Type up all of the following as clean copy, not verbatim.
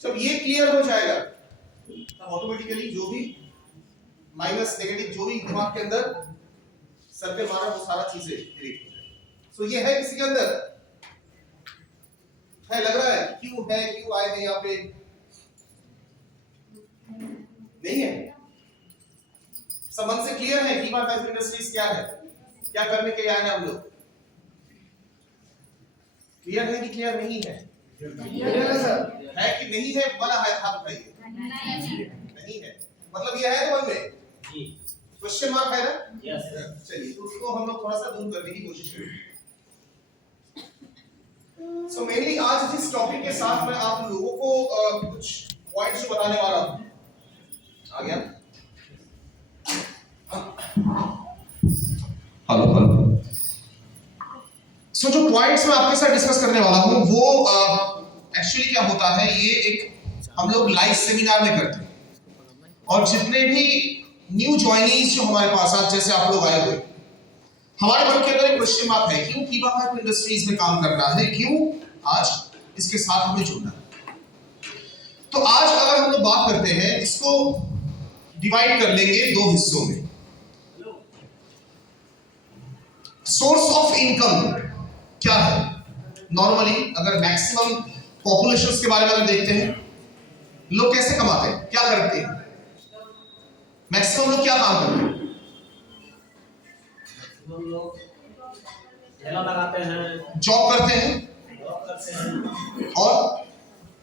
जब ये क्लियर हो जाएगा तब ऑटोमेटिकली जो भी माइनस नेगेटिव जो भी दिमाग के अंदर सर पे मारा वो सारा चीजें डिलीट हो जाएगी। सो ये है किसी के अंदर है, लग रहा है क्यों आए हैं यहाँ पे? नहीं है। सब मन से क्लियर है कीमा टाइप इंडस्ट्रीज क्या है, क्या करने के लिए आए हैं हम लोग? क्लियर है कि क्लियर नहीं है? है कि नहीं है? वाला है, हाथ उठाइए। नहीं है मतलब ये है तो मन में क्वेश्चन मार्क है ना? चलिए तो उसको हम लोग थोड़ा सा दूर करने की कोशिश करेंगे। सो मेनली आज जिस टॉपिक के साथ मैं आप लोगों को कुछ पॉइंट्स बताने वाला हूं, आ गया? हेलो। सो जो पॉइंट्स मैं आपके साथ डिस्कस करने वाला हूं वो एक्चुअली क्या होता है, ये एक हम लोग लाइव सेमिनार में करते हैं और जितने भी न्यू ज्वाइनीज जो हमारे पास आज जैसे आप लोग आए हुए, हमारे मन के अंदर एक क्वेश्चन मार्क है क्यों कीमा पाइप इंडस्ट्रीज में काम करना है, क्यों आज इसके साथ हमें जुड़ना है। तो आज अगर हम लोग बात करते हैं, इसको डिवाइड कर लेंगे दो हिस्सों में। सोर्स ऑफ इनकम क्या है? नॉर्मली अगर मैक्सिमम पॉपुलेशंस के बारे में अगर देखते हैं, लोग कैसे कमाते हैं, क्या करते हैं? मैक्सिमम लोग क्या काम करते हैं? लोग ठेला लगाते हैं, जॉब करते हैं और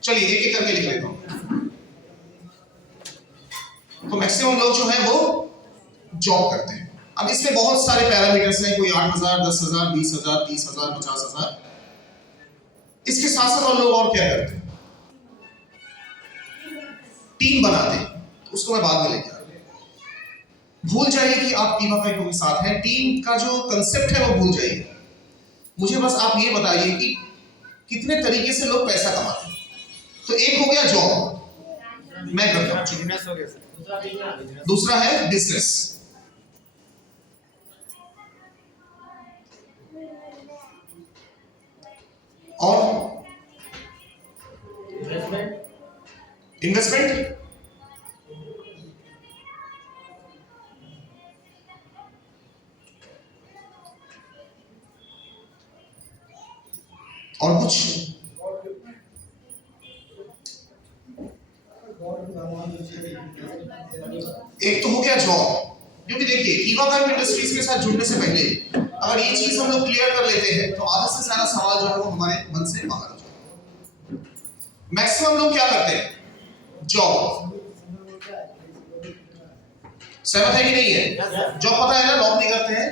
चलिए एक एक करके लिख लेता हूं। तो मैक्सिमम लोग जो है वो जॉब करते हैं। अब इसमें बहुत सारे पैरामीटर्स हैं, कोई 8,000, 10,000, 20,000, 30,000, 50,000। इसके साथ साथ और लोग और क्या करते हैं? टीम बनाते हैं, उसको मैं बाद में लेके आ रहा हूं। भूल जाइए कि आप कीमा पाइप के साथ हैं, टीम का जो कंसेप्ट है वो भूल जाइए। मुझे बस आप ये बताइए कि कितने तरीके से लोग पैसा कमाते हैं। तो एक हो गया जॉब, मैं करता हूं, दूसरा है बिजनेस, और इन्वेस्टमेंट, और कुछ एक तो हो गया जॉब। क्योंकि देखिए कीमा पाइप इंडस्ट्रीज के साथ जुड़ने से पहले अगर ये चीज हम लोग क्लियर कर लेते हैं तो आधा से ज्यादा सवाल जो है वो हमारे मन से बाहर हो जाएगा। मैक्सिमम लोग क्या करते हैं? जॉब। सहमत है कि नहीं है? जॉब पता है ना, नौकरी करते हैं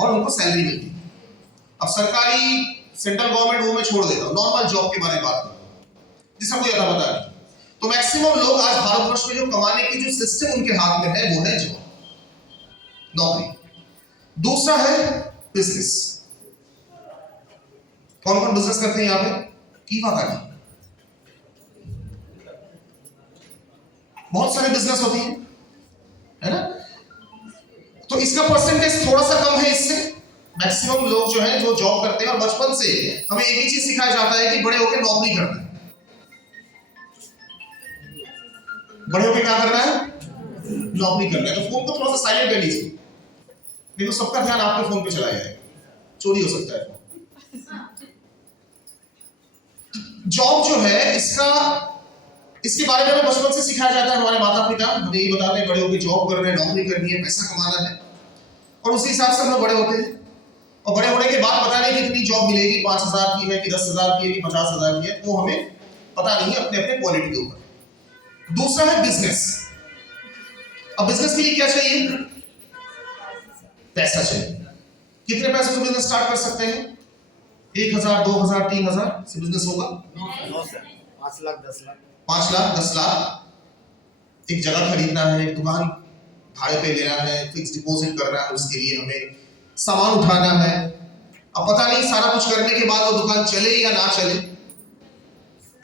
और उनको सैलरी मिलती है। अब सरकारी सेंट्रल गवर्नमेंट वो मैं छोड़ देता हूं, नॉर्मल जॉब के बारे में बात करता हूं जिसका कोई अता पता नहीं। तो मैक्सिमम लोग आज भारतवर्ष में जो कमाने की जो सिस्टम उनके हाथ में है वो है जॉब, नौकरी। दूसरा है बिजनेस। कौन कौन बिजनेस करते हैं यहाँ पे? कीमा का नहीं, बहुत सारे बिजनेस होती है ना? तो इसका परसेंटेज थोड़ा सा कम है इससे। मैक्सिमम लोग जो है जो जॉब करते हैं और बचपन से हमें एक ही चीज सिखाया जाता है कि बड़े होकर नौकरी करना है। बड़े होकर क्या करना है? नौकरी करना है। तो फोन को थोड़ा सा साइलेंट कर लीजिए, देखो सबका ध्यान आपके फोन पे चला जाएगा, चोरी हो सकता है। जॉब जो है इसके बारे में हमें बचपन से सिखाया जाता है। हमारे माता पिता हमें यही बताते हैं बड़े होकर जॉब करना है, नौकरी करनी है, पैसा कमाना है, और उसी हिसाब से हम लोग बड़े होते हैं। और बड़े होने के बाद पता नहीं कितनी जॉब मिलेगी, 5,000 की है कि 10,000 की है कि 50,000 की है, वो हमें पता नहीं है, अपने अपने क्वालिटी के ऊपर। दूसरा है बिजनेस। अब बिजनेस के लिए क्या चाहिए? पैसा चाहिए। कितने पैसे से बिजनेस स्टार्ट कर सकते हैं? 1,000, 2,000, 3,000 से बिजनेस होगा? 5 लाख 10 लाख 5 लाख 10 लाख। एक जगह खरीदना है, एक दुकान भाड़े पे लेना है, फिक्स डिपॉजिट करना है, उसके लिए हमें सामान उठाना है। अब पता नहीं सारा कुछ करने के बाद वो दुकान चले या ना चले,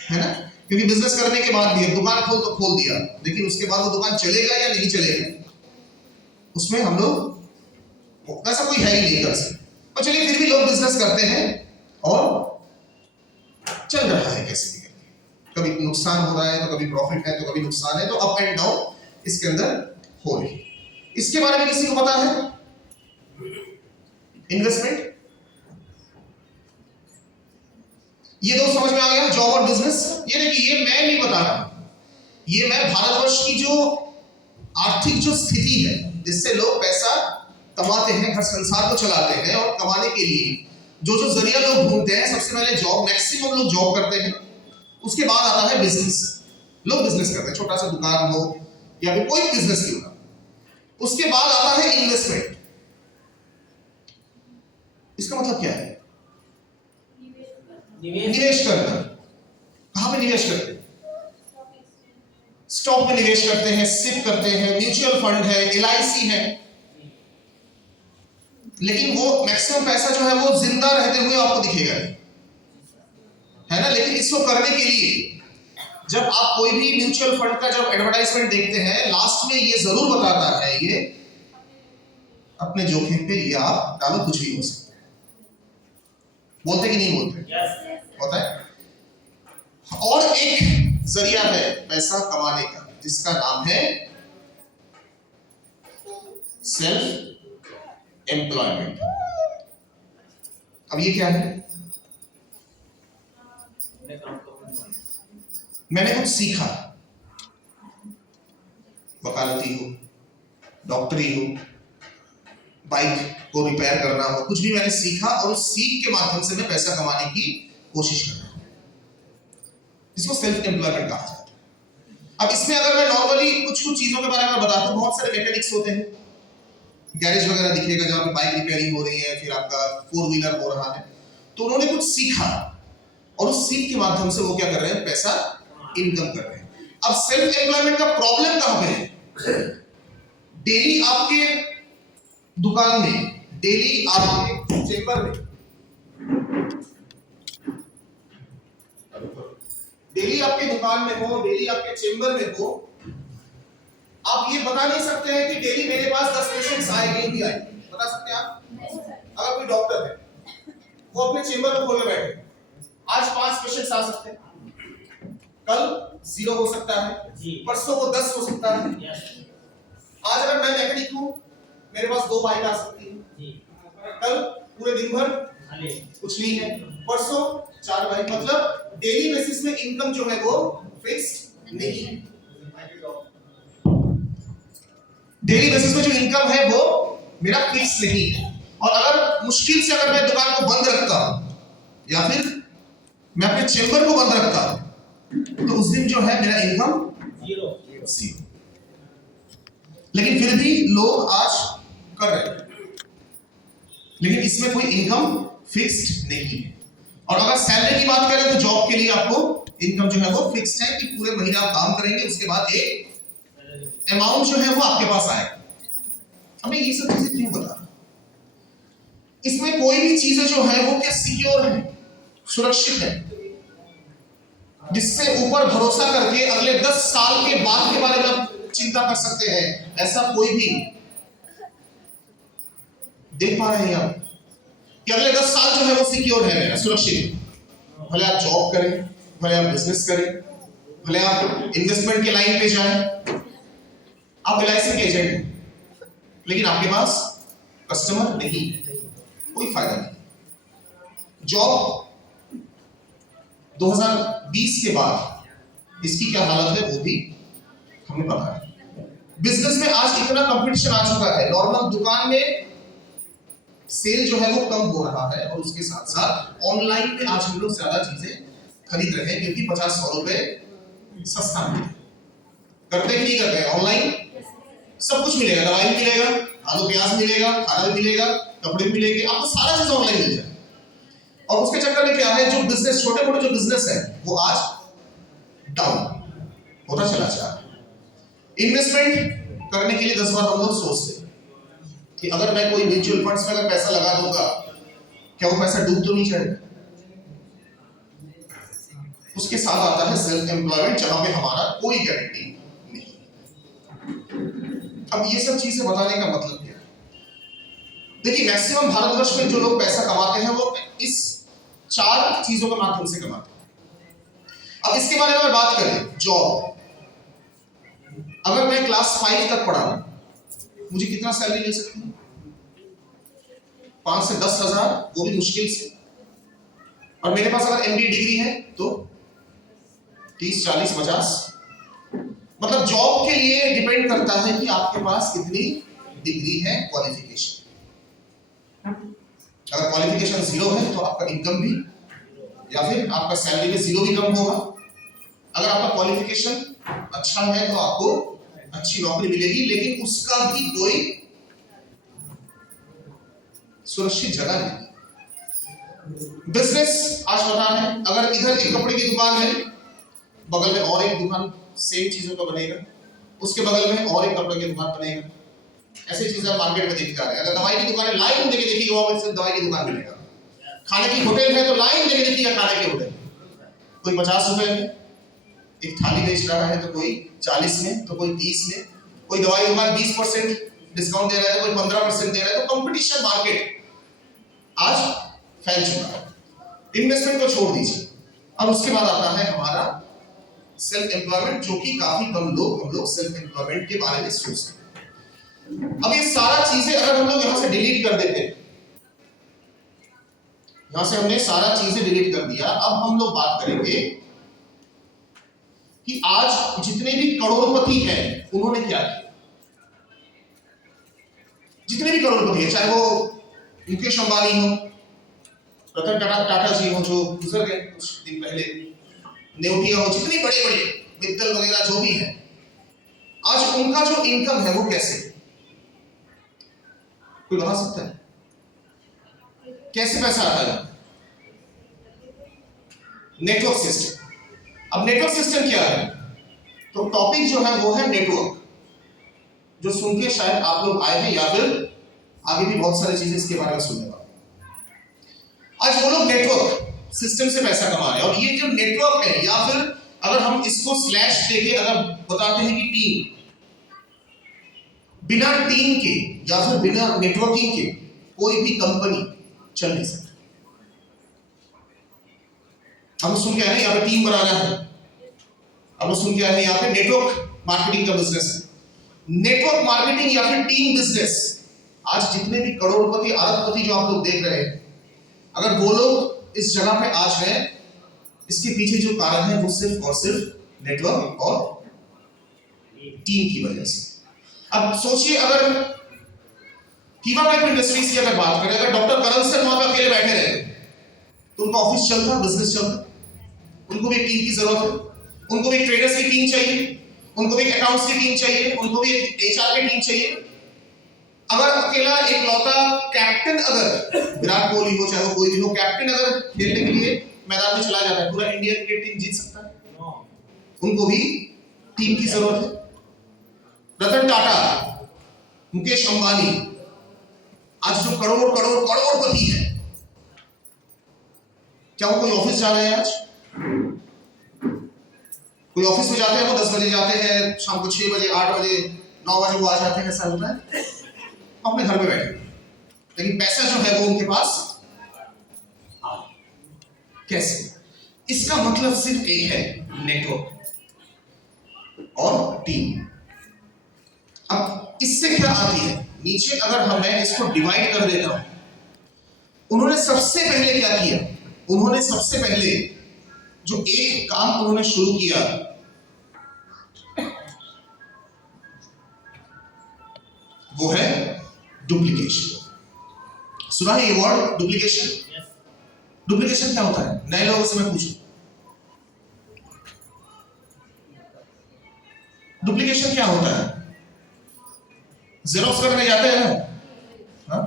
है ना? क्योंकि बिजनेस करने के बाद भी दुकान खोल दिया, लेकिन उसके बाद वो दुकान चलेगा या नहीं चलेगा, उसमें हम लोग वैसा कोई है ही नहीं कर सकते। और चलिए फिर भी लोग बिजनेस करते हैं और चल रहा है कैसे भी करके। कभी नुकसान हो रहा है तो कभी प्रॉफिट है तो कभी नुकसान है, तो अप एंड डाउन इसके अंदर हो रही है। इसके बारे में किसी को पता है? इन्वेस्टमेंट, ये दो समझ में आ गया, जॉब और बिजनेस। ये देखिए, ये मैं नहीं बता रहा, ये मैं भारतवर्ष की जो आर्थिक जो स्थिति है जिससे लोग पैसा कमाते हैं, घर संसार को चलाते हैं, और कमाने के लिए जो जो जरिया लोग ढूंढते हैं, सबसे पहले जॉब, मैक्सिमम लोग जॉब करते हैं, उसके बाद आता है बिजनेस। लोग बिजनेस करते हैं, छोटा सा दुकान हो या फिर कोई बिजनेस क्यों ना, उसके बाद आता है इन्वेस्टमेंट। इसका मतलब क्या है? निवेश करना। कहां पे निवेश करते हैं? स्टॉक में निवेश करते हैं, सिप करते हैं, म्यूचुअल फंड है, LIC है। लेकिन वो मैक्सिमम पैसा जो है वो जिंदा रहते हुए आपको दिखेगा नहीं, है ना। लेकिन इसको करने के लिए जब आप कोई भी म्यूचुअल फंड का जब एडवर्टाइजमेंट देखते हैं, लास्ट में ये जरूर बताता है, ये अपने जोखिम पे ये आप डालो, कुछ भी हो सकता है। बोलते कि नहीं बोलते? होता है। और एक जरिया है पैसा कमाने का, जिसका नाम है सेल्फ एम्प्लॉयमेंट। अब ये क्या है? मैंने कुछ सीखा, वकालती हो, डॉक्टरी हो, बाइक को रिपेयर करना हो, कुछ भी मैंने सीखा और उस सीख के माध्यम से मैं पैसा कमाने की कोशिश कर रहा हूं, इसको सेल्फ एम्प्लॉयमेंट कहा जाता है। अब इसमें अगर मैं नॉर्मली कुछ कुछ चीजों के बारे में बताता हूं, बहुत सारे मैकेनिक्स होते हैं, गैरेज वगैरह दिखेगा जहां पे बाइक रिपेयरिंग हो रही है, फिर आपका 4 व्हीलर हो रहा है, तो उन्होंने कुछ सीखा और उस सीख के माध्यम से वो क्या कर रहे हैं? पैसा इनकम कर रहे हैं। अब सेल्फ एम्प्लॉयमेंट का प्रॉब्लम कहां पे है? डेली आपके दुकान में, डेली आपके चेंबर में, डेली आपके दुकान में हो, डेली आपके चेंबर में हो, आप ये बता नहीं सकते हैं कि डेली मेरे पास 10 पेशेंट्स आएंगे ही आएंगे। बता सकते हैं आप? अगर कोई डॉक्टर है, वो अपने चेंबर में खोले बैठे, आज 5 पेशेंट्स आ सकते हैं, कल 0 हो सकता है, परसों वो 10 हो सकता है। आज अगर मैं मैकेनिक हूं, मेरे पास 2 बाइक आ सकती है, कल पूरे दिन भर कुछ नहीं है, परसों 4 बाइक। मतलब डेली बेसिस में इनकम जो है वो फिक्स्ड नहीं है। डेली बेसिस में जो इनकम है वो मेरा फिक्स नहीं है। और अगर मुश्किल से अगर मैं दुकान को बंद रखता हूं या फिर मैं अपने चेंबर को बंद रखता हूं, तो उस दिन जो है मेरा इनकम 0। लेकिन फिर भी लोग आज कर रहे हैं, लेकिन इसमें कोई इनकम फिक्स्ड नहीं है। और अगर सैलरी की बात करें तो जॉब के लिए आपको इनकम जो है वो फिक्स्ड है कि पूरे महीने आप काम करेंगे, उसके बाद एक अमाउंट जो है वो आपके पास आएगा। हमें ये सब चीजें क्यों बता रहा हूं? इसमें कोई भी चीजें जो है वो क्या सिक्योर है, सुरक्षित है, जिससे ऊपर भरोसा करके अगले 10 साल के बाद के बारे में आप चिंता कर सकते हैं, ऐसा कोई भी देख पा रहे हैं आप कि अगले 10 साल जो है वो सिक्योर है, मेरा सुरक्षित। भले आप जॉब करें, भले आप बिजनेस करें, भले आप इन्वेस्टमेंट के लाइन पे जाएं, आप LIC के एजेंट हैं, लेकिन आपके पास कस्टमर नहीं है, कोई फायदा नहीं। जॉब 2020 के बाद इसकी क्या हालत है वो भी हमें पता है। बिजनेस में आज इतना कंपटीशन आ चुका है, नॉर्मल दुकान में सेल जो है वो कम हो रहा है, और उसके साथ साथ ऑनलाइन में आज हम लोग ज्यादा चीजें खरीद रहे हैं, क्योंकि 50-100 रुपए सस्ता मिलता है। करते कि नहीं करते हैं? ऑनलाइन सब कुछ मिलेगा, दवाई भी मिलेगा, आलू प्याज मिलेगा, खाना भी मिलेगा, कपड़े भी मिलेंगे, आपको सारा चीज ऑनलाइन मिल जाए। और उसके चक्कर में क्या है, जो बिजनेस, छोटे मोटे जो बिजनेस है वो आज डाउन होता चला जा रहा है। इन्वेस्टमेंट करने के लिए 10 बार हम लोग सोचते हैं कि अगर मैं कोई म्यूचुअल फंड्स में अगर पैसा लगा दूंगा, क्या वो पैसा डूब तो नहीं जाएगा? उसके साथ आता है सेल्फ एम्प्लॉयमेंट, जहां पे हमारा कोई गारंटी नहीं। अब ये सब चीजें बताने का मतलब क्या है? देखिए, मैक्सिमम भारतवर्ष में जो लोग पैसा कमाते हैं वो इस 4 चीजों के माध्यम से कमाते हैं। अब इसके बारे में अगर बात करें, जॉब, अगर मैं क्लास 5 तक पढ़ा हूं, मुझे कितना सैलरी मिल सकती है? 5 से 10 हजार, वो भी मुश्किल से। और मेरे पास अगर एमबीए डिग्री है तो 30, 40, 50। मतलब जॉब के लिए डिपेंड करता है कि आपके पास कितनी डिग्री है, क्वालिफिकेशन। अगर क्वालिफिकेशन 0 है तो आपका इनकम भी, या फिर आपका सैलरी में 0 भी कम होगा। अगर आपका क्वालिफिकेशन अच्छा है तो आपको अच्छी नौकरी मिलेगी, लेकिन उसका भी कोई सुरक्षित जगह नहीं। बिजनेस आज पता है, अगर इधर एक कपड़े की दुकान है, बगल में और एक दुकान सेम चीजों का बनेगा, उसके बगल में और एक कपड़े की दुकान बनेगा। ऐसी चीजें मार्केट में देखी जा रही है। अगर दवाई की दुकान है, लाइन देके देखिएगा, वहां पर सिर्फ दवाई की दुकान मिलेगा। खाने की होटल है तो लाइन देके देखिएगा खाने के होटल, कोई 50 रुपए में एक थाली बेच रहा है, तो कोई 40 में, तो कोई 30 में। कोई दवाई दुकान 20% डिस्काउंट दे रहा है, तो कोई 15% दे रहा है। तो कंपटीशन मार्केट आज फैल चुका है। इन्वेस्टमेंट को छोड़ दीजिए, और उसके बाद आता है हमारा सेल्फ एम्प्लॉयमेंट, जो कि काफी कम लोग, हम लोग सेल्फ एम्प्लॉयमेंट के बारे में सोचते हैं। अब ये सारा चीजें अगर हम लोग यहां से डिलीट कर देते, यहां से हमने सारा चीजें डिलीट कर दिया, अब हम लोग बात करेंगे कि आज जितने भी करोड़पति हैं उन्होंने क्या किया। जितने भी करोड़पति हैं, चाहे वो मुकेश अंबानी हो, रतन टाटा जी हो जो गुजर गए कुछ दिन पहले, नेवटिया हो, जितने बड़े बड़े मित्तल वगैरह जो भी है, आज उनका जो इनकम है वो कैसे, कोई बता सकता है? कैसे पैसा आता है? Network system. अब नेटवर्क सिस्टम क्या है? तो टॉपिक जो है वो है नेटवर्क, जो सुन के शायद आप लोग आए हैं, या फिर आगे भी बहुत सारी चीजें इसके बारे में सुनने वाले। आज वो लोग नेटवर्क सिस्टम से पैसा कमा रहे हैं, और ये जो नेटवर्क है, या फिर अगर हम इसको स्लैश देके अगर बताते हैं कि टीम, बिना टीम के या फिर बिना नेटवर्किंग के कोई भी कंपनी चल नहीं सकती। हम सुन के आए हैं यहाँ पे टीम बनाना है, हम सुन के आए हैं यहाँ पे नेटवर्क मार्केटिंग का बिजनेस है। नेटवर्क मार्केटिंग या फिर टीम बिजनेस, आज जितने भी करोड़पति, अरबपति जो आप लोग देख रहे हैं, अगर वो लोग इस जगह पे आज हैं, इसके पीछे जो कारण है वो सिर्फ और सिर्फ नेटवर्क और टीम की वजह से। अब सोचिए, अगर कीवा पाइप इंडस्ट्रीज की अगर बात करें, अगर डॉक्टर करण सर वहां पे अकेले बैठे रहते तो उनका ऑफिस चलता, बिजनेस चलता? उनको भी एक टीम की जरूरत है, उनको भी एक ट्रेडर्स की टीम चाहिए, उनको भी एक अकाउंट्स की टीम चाहिए, उनको भी एक एचआर की टीम चाहिए। अगर अकेला एक लौता कैप्टन, अगर विराट कोहली हो चाहे वो कोई भी हो, कैप्टन अगर खेलने के लिए मैदान में चला जाता है, पूरा इंडिया क्रिकेट टीम जीत सकता है? उनको भी टीम की जरूरत है। रतन टाटा, मुकेश अंबानी, आज जो करोड़पति है, क्या वो कोई ऑफिस जा रहे हैं? आज कोई ऑफिस में जाते हैं? वो 10 बजे जाते हैं, शाम को 6 बजे, 8 बजे, 9 बजे वो आ जाते हैं। ऐसा होता है? अपने घर में बैठे, लेकिन पैसा जो है वो उनके पास कैसे? इसका मतलब सिर्फ एक है, नेटवर्क और टीम। अब इससे क्या आती है नीचे, अगर मैं इसको डिवाइड कर देता हूं, उन्होंने सबसे पहले क्या किया? उन्होंने सबसे पहले जो एक काम उन्होंने शुरू किया, वो है डुप्लीकेशन। सुना है ये वर्ड डुप्लीकेशन? डुप्लीकेशन क्या होता है? नए लोगों से मैं पूछूं, डुप्लीकेशन क्या होता है? जेरोक्स करने जाते हैं ना, हाँ?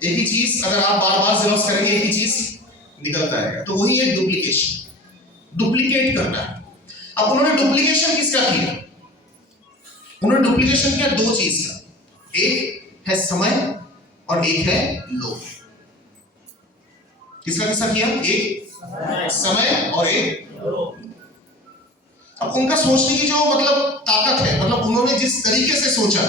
एक ही चीज अगर आप बार बार जेरोक्स करेंगे, एक ही चीज निकलता है, तो वही है डुप्लीकेशन, डुप्लीकेट करना है। अब उन्होंने डुप्लीकेशन किसका किया? उन्होंने डुप्लीकेशन किया दो चीज का, एक है समय और एक है लोभ। किसका किसका किया? एक समय और एक लोभ। अब उनका सोचने की जो मतलब ताकत है, मतलब उन्होंने जिस तरीके से सोचा,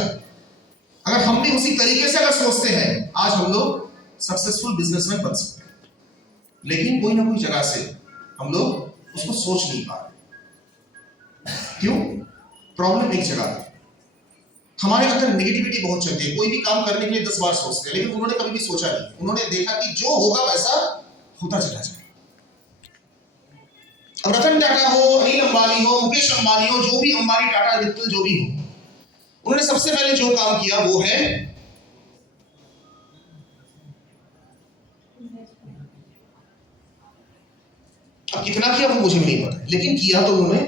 अगर हम भी उसी तरीके से अगर सोचते हैं, आज हम लोग सक्सेसफुल बिजनेसमैन बन सकते हैं। लेकिन कोई ना कोई जगह से हम लोग उसको सोच नहीं पा रहे। क्यों? प्रॉब्लम एक जगह है, हमारे अंदर नेगेटिविटी बहुत चलती है। कोई भी काम करने के लिए 10 बार सोचते हैं, लेकिन उन्होंने कभी भी सोचा नहीं। उन्होंने देखा कि जो होगा वैसा होता चला जाए। अब रतन टाटा हो, अनिल अंबानी हो, मुकेश अंबानी हो, जो भी अंबानी, टाटा, मित्तल, जो भी हो, उन्होंने सबसे पहले जो काम किया वो है अब कितना किया वो मुझे नहीं पता, लेकिन किया तो उन्होंने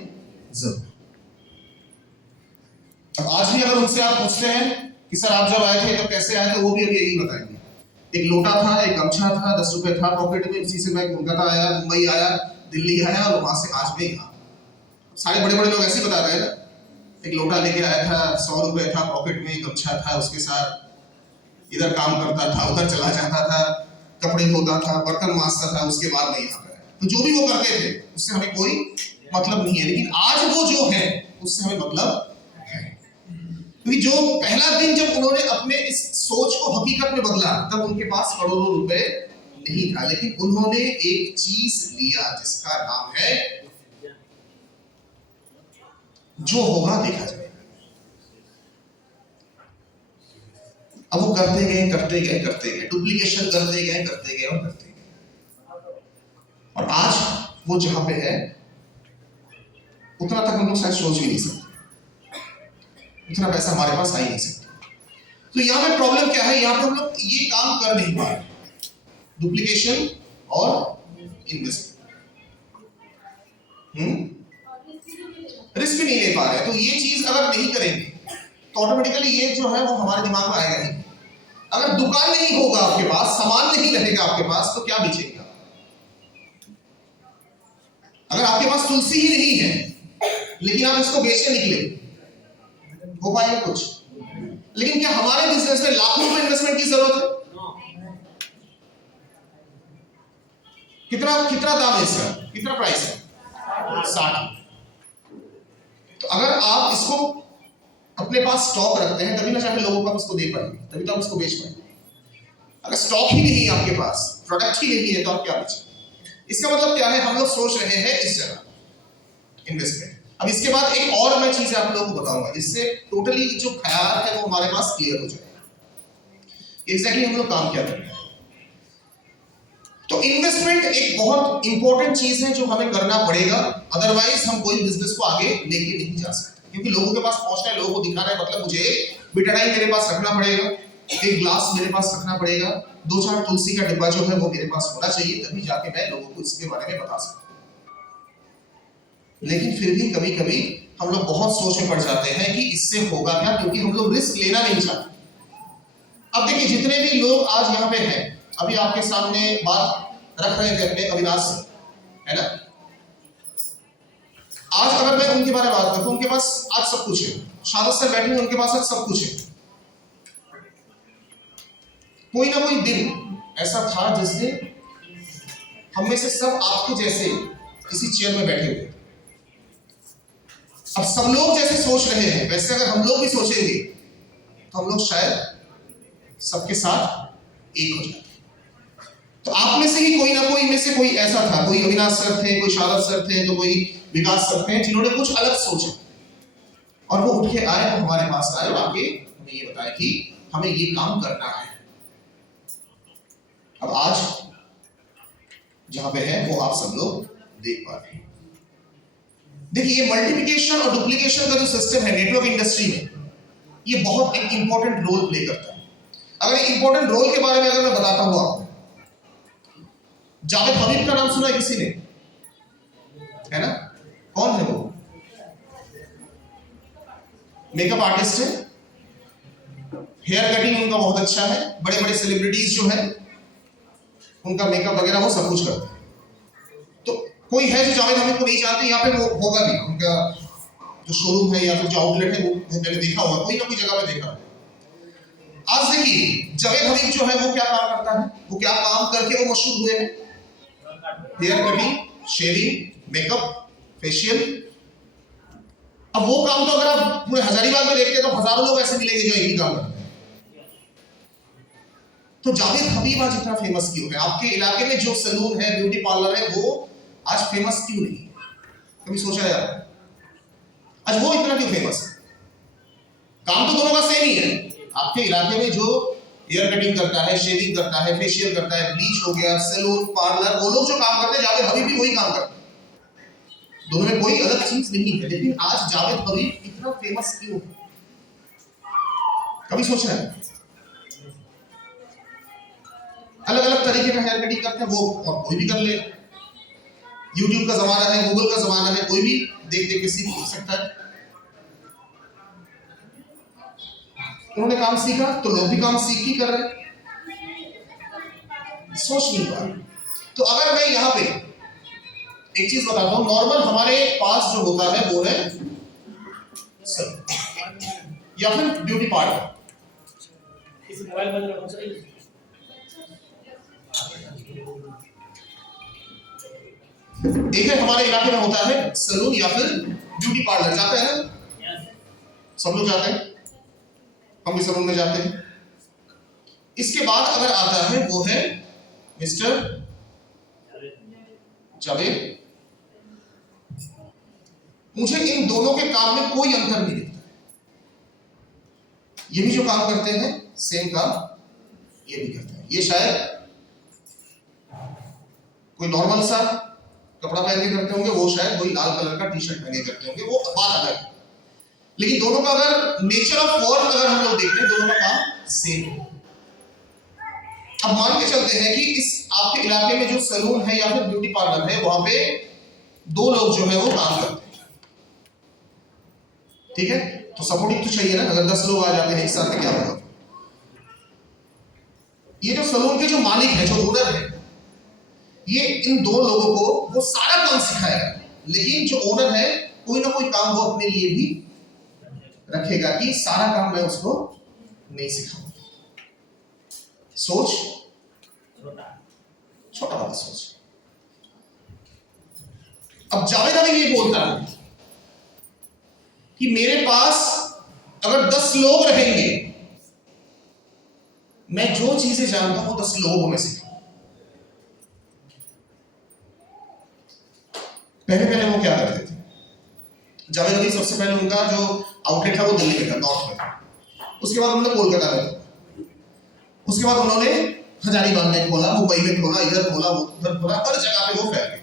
जरूर। अब आज भी अगर उनसे आप पूछते हैं कि सर आप जब आए थे तो कैसे आए थे, वो भी अभी यही बताएंगे। एक लोटा था, एक गमछा था, 10 रुपए था पॉकेट में, उसी से मैं कोलकाता आया, मुंबई आया, दिल्ली आया और वहां से आज में यहाँ। सारे बड़े बड़े लोग ऐसे ही बताते हैं ना, एक लोटा लेके आया था, 100 रुपए था पॉकेट में, गमछा था उसके साथ, इधर काम करता था, उधर चला जाता था, कपड़े धोता था, बर्तन मांजता था, उसके बाद में यहाँ पे आया। तो जो भी वो करते थे उससे हमें कोई मतलब नहीं है, लेकिन आज वो जो है उससे हमें मतलब है। क्योंकि जो पहला दिन जब उन्होंने अपने इस सोच को हकीकत में बदला, तब उनके पास करोड़ों रुपए नहीं था, लेकिन उन्होंने एक चीज लिया जिसका नाम है जो होगा देखा जाएगा। अब वो करते गए करते गए करते गए, डुप्लीकेशन करते गए करते गए और करते गए, और आज वो जहां पे है उतना तक हम लोग शायद सोच भी नहीं सकते, इतना पैसा हमारे पास आ ही नहीं सकता। तो यहाँ पे प्रॉब्लम क्या है? यहाँ पे हम लोग ये काम कर नहीं पा रहे, डुप्लीकेशन और इन्वेस्टमेंट, रिस्क भी नहीं ले पा रहे। तो ये चीज अगर नहीं करेंगे तो ऑटोमेटिकली ये जो है वो हमारे दिमाग में आएगा ही। अगर दुकान नहीं होगा आपके पास, सामान नहीं रहेगा आपके पास, तो क्या बेचेगा? अगर आपके पास तुलसी ही नहीं है लेकिन आप इसको बेचने निकले, हो पाएगा कुछ? लेकिन क्या हमारे बिजनेस में लाखों रुपए इन्वेस्टमेंट की जरूरत है? कितना कितना दाम है इसका, कितना प्राइस है? 60। तो अगर आप इसको अपने पास स्टॉक रखते हैं तभी ना जाके लोगों को आप उसको दे पाएंगे, तभी तो आप उसको बेच पाएंगे। अगर स्टॉक ही नहीं है आपके पास, प्रोडक्ट ही नहीं है, तो आप क्या बेचेंगे? इसका मतलब क्या है? हम लोग सोच रहे हैं इस जगह इन्वेस्टमेंट। अब इसके बाद एक और मैं चीज आप लोगों को बताऊंगा जिससे टोटली जो ख्याल है वो हमारे पास क्लियर हो जाएगा एग्जैक्टली हम लोग काम क्या कर रहे हैं। तो इन्वेस्टमेंट एक बहुत इंपॉर्टेंट चीज है जो हमें करना पड़ेगा, अदरवाइज हम कोई बिजनेस को आगे लेके नहीं जा सकते। क्योंकि लोगों के पास पहुंचना है, लोगों को दिखाना है, मतलब मुझे बिटाडाइन मेरे पास रखना पड़ेगा, एक ग्लास मेरे पास रखना पड़ेगा, 2-4 तुलसी का डिब्बा जो है वो मेरे पास होना चाहिए, तभी जाके मैं लोगों को इसके बारे में बता सकता हूं। लेकिन फिर भी कभी कभी हम लोग बहुत सोच में पड़ जाते हैं कि इससे होगा क्या, क्योंकि हम लोग रिस्क लेना नहीं चाहते। अब देखिए जितने भी लोग आज यहाँ पे हैं, अभी आपके सामने बात रख रहे थे अपने अविनाश से, है ना? आज अगर मैं उनके बारे में बात करूं, उनके पास आज सब कुछ है, शादत से बैठे उनके पास आज सब कुछ है। कोई ना कोई दिन ऐसा था जिस दिन हम में से सब आपके जैसे किसी चेयर में बैठे हुए। अब सब लोग जैसे सोच रहे हैं वैसे अगर हम लोग भी सोचेंगे तो हम लोग शायद सबके साथ एक हो जाए। तो आप में से ही कोई ना कोई में से कोई ऐसा था, कोई अविनाश सर थे, कोई शादत सर थे, तो कोई विकास सर थे, जिन्होंने कुछ अलग सोचा और वो उठ के आए, वो हमारे पास आए और आके हमें ये बताया कि हमें ये काम करना है। अब आज जहां पे है वो आप सब लोग देख पा रहे हैं। देखिए ये मल्टीप्लिकेशन और डुप्लीकेशन का जो सिस्टम है नेटवर्क इंडस्ट्री में, ये बहुत एक इंपॉर्टेंट रोल प्ले करता है। अगर एक इंपॉर्टेंट रोल के बारे में अगर मैं बताता हूं आपको, जावेद हबीब का नाम सुना है किसी ने? है ना? कौन है वो? मेकअप आर्टिस्ट है, हेयर कटिंग उनका बहुत अच्छा है, बड़े बड़े सेलिब्रिटीज जो है उनका मेकअप वगैरह वो सब कुछ करते हैं। तो कोई है जो जावेद हबीब को नहीं जानते? यहाँ पे वो होगा भी, उनका जो शोरूम है या फिर जो आउटलेट है वो मैंने देखा हुआ, कोई ना कोई जगह पे देखा है। आज देखिए जावेद हबीब जो है वो क्या काम करता है, वो क्या काम करके वो मशहूर हुए हैं? Hair cutting, shaving, makeup, facial. अब वो काम तो अगर आप पूरे हजारीबाग में देखते हैं तो हजारों लोग ऐसे मिलेंगे जो एक ही काम करते हैं। तो जावेद हबीब आज इतना फेमस क्यों है? आपके इलाके में जो सैलून है, ब्यूटी पार्लर है, वो आज फेमस क्यों नहीं? कभी सोचा है आपने? आज वो इतना क्यों फेमस है? काम तो दोनों का सेम ही है। आपके इलाके में जो हेयर कटिंग करता है, शेविंग करता है, फेशियल करता है, ब्लीच हो गया, सैलून, पार्लर, वो लोग जो काम करते हैं, जावेद हबीब भी वही काम करते हैं। दोनों में कोई अलग चीज नहीं है। लेकिन आज जावेद हबीब इतना फेमस क्यों है? कभी सोचा है? अलग अलग तरीके का हेयर कटिंग करते हैं वो, और कोई भी कर ले। यूट्यूब का जमाना है, गूगल का जमाना है, कोई भी देख देख के सीख सकता है। उन्होंने काम सीखा तो लोग भी काम सीख ही कर रहे हैं। सोच नहीं पा रहे। तो अगर मैं यहाँ पे एक चीज बताता हूँ, नॉर्मल हमारे पास जो होता है वो है या फिर ब्यूटी पार्लर। एक है हमारे इलाके में होता है सैलून या फिर ब्यूटी पार्लर। जाते हैं ना, सब लोग जाते हैं, हम भी सैलून में जाते हैं। इसके बाद अगर आता है वो है मिस्टर जावेद। मुझे इन दोनों के काम में कोई अंतर नहीं दिखता। ये भी जो काम करते हैं सेम काम ये भी करते हैं। ये शायद कोई नॉर्मल सा कपड़ा पहन के करते होंगे, वो शायद वही लाल कलर का टी शर्ट पहन के करते होंगे, वो बात अलग है। लेकिन दोनों का अगर नेचर ऑफ वर्क अगर हम लोग देखते हैं, दोनों का काम सेम है। अब मान के चलते हैं कि इस आपके इलाके में जो सैलून है या फिर ब्यूटी पार्लर है, वहां पे दो लोग जो है वो काम करते हैं, ठीक है? तो सपोर्टिव तो चाहिए ना। अगर 10 लोग आ जाते हैं एक साथ, क्या होगा? ये जो सैलून के जो मालिक है, जो ओनर है, ये इन दो लोगों को वो सारा काम सिखाएगा। लेकिन जो ओनर है, कोई ना कोई काम वो अपने लिए भी रखेगा कि सारा काम मैं उसको नहीं सिखाऊंगा। सोच छोटा वाला सोच। अब जावेद हबीब ये बोलता है कि मेरे पास अगर 10 लोग रहेंगे, मैं जो चीजें जानता हूं वो 10 लोगों में सिखाऊं। पहले पहले वो क्या करते थे? जावेद हबीब सबसे पहले उनका जो आउटलेट था वो दिल्ली में था, नॉर्थ में था। उसके बाद उन्होंने कोलकाता में खोला। उसके बाद उन्होंने हजारीबाग में खोला, मुंबई में खोला, इधर खोला, उधर खोला, हर जगह पे वो फैल गए।